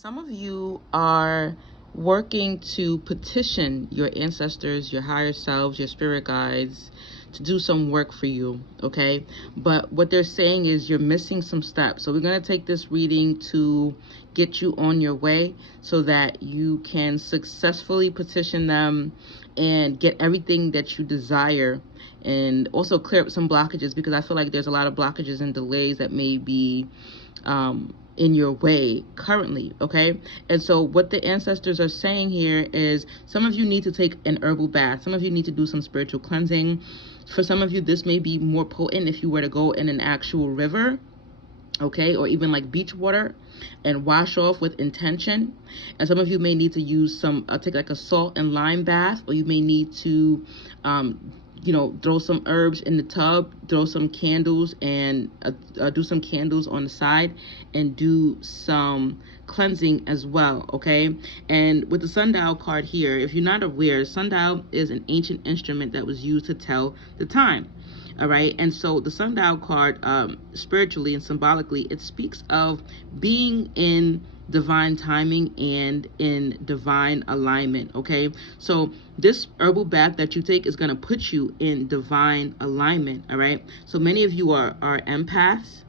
Some of you are working to petition your ancestors, your higher selves, your spirit guides to do some work for you, okay? But what they're saying is you're missing some steps. So we're going to take this reading to get you on your way so that you can successfully petition them and get everything that you desire, and also clear up some blockages, because I feel like there's a lot of blockages and delays that may be in your way currently, okay? And so what the ancestors are saying here is some of you need to take an herbal bath. Some of you need to do some spiritual cleansing. For some of you, this may be more potent if you were to go in an actual river, okay, or even like beach water, and wash off with intention. And some of you may need to use some take like a salt and lime bath, or you may need to throw some herbs in the tub, throw some candles, and do some candles on the side, and do some cleansing as well, okay? And with the sundial card here, if you're not aware, sundial is an ancient instrument that was used to tell the time. All right, and so the sundial card, spiritually and symbolically, it speaks of being in divine timing and in divine alignment, okay? So this herbal bath that you take is going to put you in divine alignment, all right? So many of you are empaths.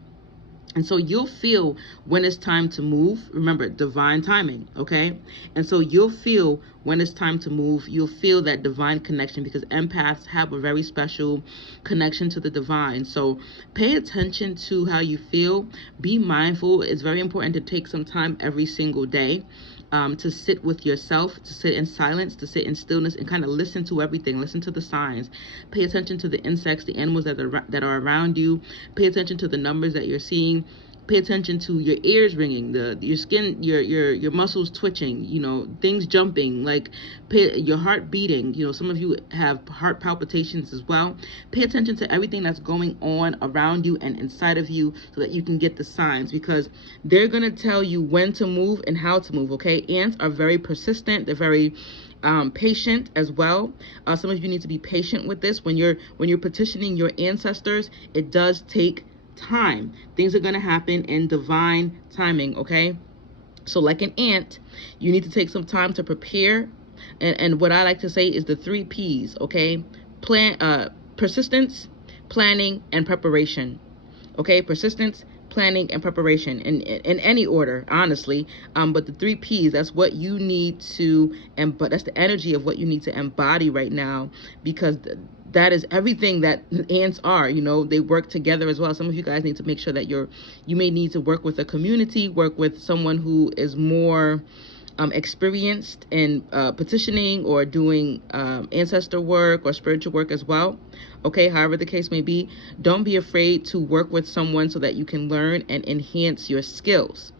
And so you'll feel when it's time to move. Remember, divine timing, okay? And so you'll feel when it's time to move. You'll feel that divine connection, because empaths have a very special connection to the divine. So pay attention to how you feel. Be mindful. It's very important to take some time every single day to sit with yourself, to sit in silence, to sit in stillness, and kind of listen to everything. Listen to the signs. Pay attention to the insects, the animals that are around you. Pay attention to the numbers that you're seeing. Pay attention to your ears ringing, your skin, your muscles twitching, things jumping, like your heart beating. Some of you have heart palpitations as well. Pay attention to everything that's going on around you and inside of you, so that you can get the signs, because they're going to tell you when to move and how to move, okay? Ants are very persistent. They're very patient as well. Some of you need to be patient with this. When you're petitioning your ancestors, it does take time. Things are going to happen in divine timing, okay? So like an ant, you need to take some time to prepare. And what I like to say is the 3 P's, okay? Persistence, planning, and preparation. Okay? Persistence, planning, and preparation, in any order, honestly. But the 3 P's, that's what you need to, but that's the energy of what you need to embody right now, because that is everything that ants are. They work together as well. Some of you guys need to make sure that you may need to work with a community, work with someone who is more experienced in petitioning or doing ancestor work or spiritual work as well. Okay, however the case may be, don't be afraid to work with someone so that you can learn and enhance your skills.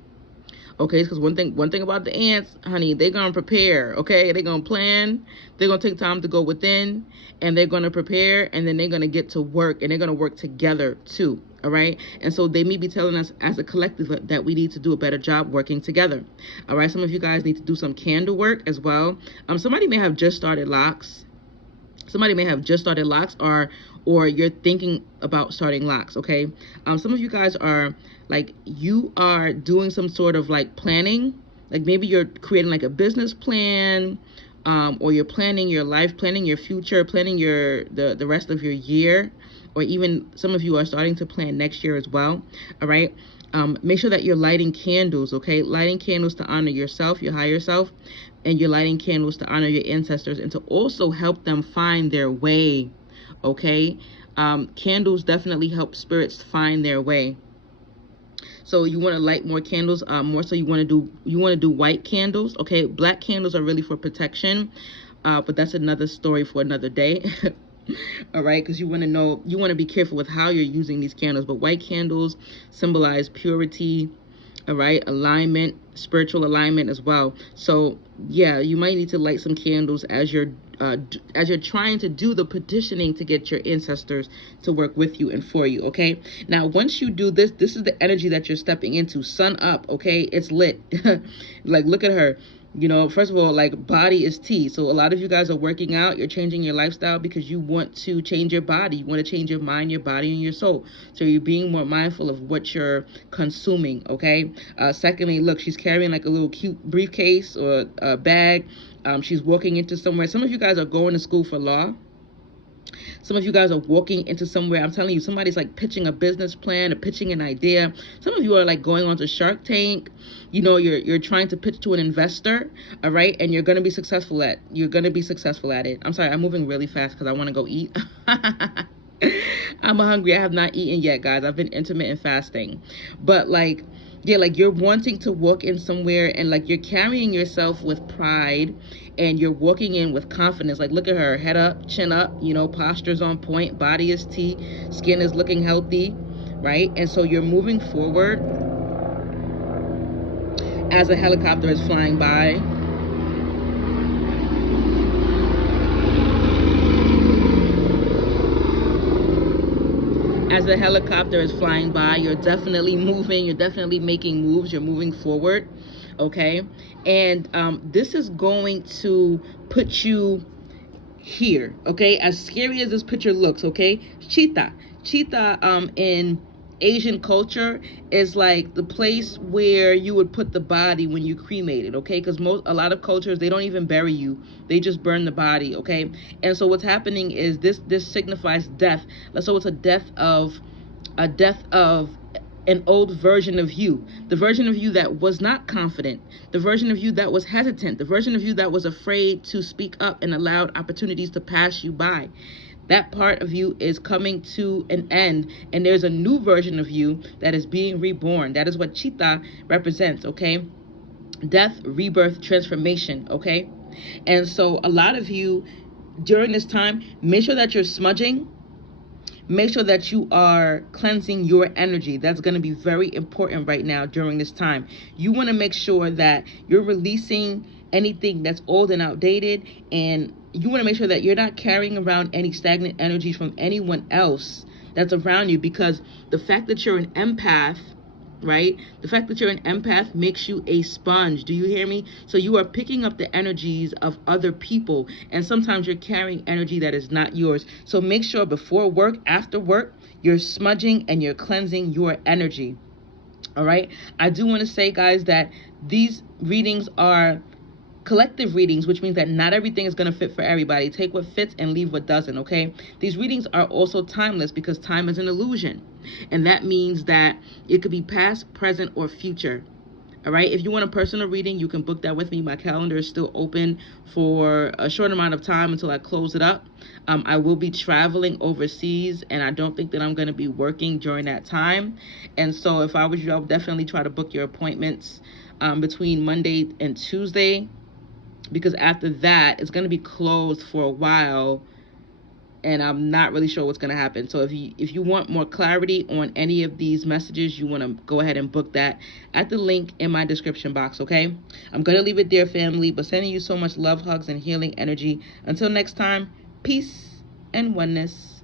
Okay, because one thing about the ants, honey, they're gonna prepare. Okay, they're gonna plan. They're gonna take time to go within, and they're gonna prepare, and then they're gonna get to work, and they're gonna work together too. All right, and so they may be telling us as a collective that we need to do a better job working together. All right, some of you guys need to do some candle work as well. Somebody may have just started locks. Somebody may have just started locks, or you're thinking about starting locks, okay? Some of you guys are you are doing some sort of planning. Like maybe you're creating like a business plan, or you're planning your life, planning your future, planning the rest of your year, or even some of you are starting to plan next year as well, all right? Make sure that you're lighting candles, okay? Lighting candles to honor yourself, your higher self, and you're lighting candles to honor your ancestors and to also help them find their way, okay? Candles definitely help spirits find their way. So you want to light more candles, more so you want to do white candles, okay? Black candles are really for protection, but that's another story for another day. All right, because you want to be careful with how you're using these candles. But white candles symbolize purity, all right, alignment, spiritual alignment as well. So yeah, you might need to light some candles as you're trying to do the petitioning to get your ancestors to work with you and for you, okay? Now, once you do this is the energy that you're stepping into. Sun up, okay? It's lit. Like, look at her. You know, first of all, like, body is tea. So a lot of you guys are working out. You're changing your lifestyle because you want to change your body. You want to change your mind, your body, and your soul. So you're being more mindful of what you're consuming, okay? Secondly, look, she's carrying like a little cute briefcase or a bag. She's walking into somewhere. Some of you guys are going to school for law. Some of you guys are walking into somewhere. I'm telling you, somebody's like pitching a business plan or pitching an idea. Some of you are like going on to Shark Tank. You know, you're trying to pitch to an investor, all right? And you're going to be successful at it. I'm sorry, I'm moving really fast because I want to go eat. I'm hungry. I have not eaten yet, guys. I've been intermittent fasting. But like, yeah, like you're wanting to walk in somewhere and like you're carrying yourself with pride and you're walking in with confidence. Like, look at her, head up, chin up, you know, posture's on point, body is tea, skin is looking healthy, right? And so you're moving forward as a helicopter is flying by. As the helicopter is flying by, you're definitely moving, you're definitely making moves, you're moving forward, okay? And this is going to put you here, okay? As scary as this picture looks, okay? Cheetah in Asian culture is like the place where you would put the body when you cremate it, okay? Because a lot of cultures, they don't even bury you, they just burn the body, okay? And so what's happening is this signifies death. So it's a death of an old version of you, the version of you that was not confident, the version of you that was hesitant, the version of you that was afraid to speak up and allowed opportunities to pass you by. That part of you is coming to an end, and there's a new version of you that is being reborn. That is what cheetah represents, okay? Death, rebirth, transformation, okay? And so a lot of you during this time, make sure that you're smudging. Make sure that you are cleansing your energy. That's going to be very important right now during this time. You want to make sure that you're releasing anything that's old and outdated, and you want to make sure that you're not carrying around any stagnant energies from anyone else that's around you, because the fact that you're an empath, right? The fact that you're an empath makes you a sponge. Do you hear me? So you are picking up the energies of other people, and sometimes you're carrying energy that is not yours. So make sure before work, after work, you're smudging and you're cleansing your energy. All right? I do want to say, guys, that these readings are collective readings, which means that not everything is going to fit for everybody. Take what fits and leave what doesn't, okay? These readings are also timeless because time is an illusion. And that means that it could be past, present, or future. All right? If you want a personal reading, you can book that with me. My calendar is still open for a short amount of time until I close it up. I will be traveling overseas, and I don't think that I'm going to be working during that time. And so if I was you, I would definitely try to book your appointments between Monday and Tuesday, because after that it's going to be closed for a while and I'm not really sure what's going to happen. So if you want more clarity on any of these messages, you want to go ahead and book that at the link in my description box, okay? I'm going to leave it there, family, but sending you so much love, hugs, and healing energy. Until next time, peace and oneness.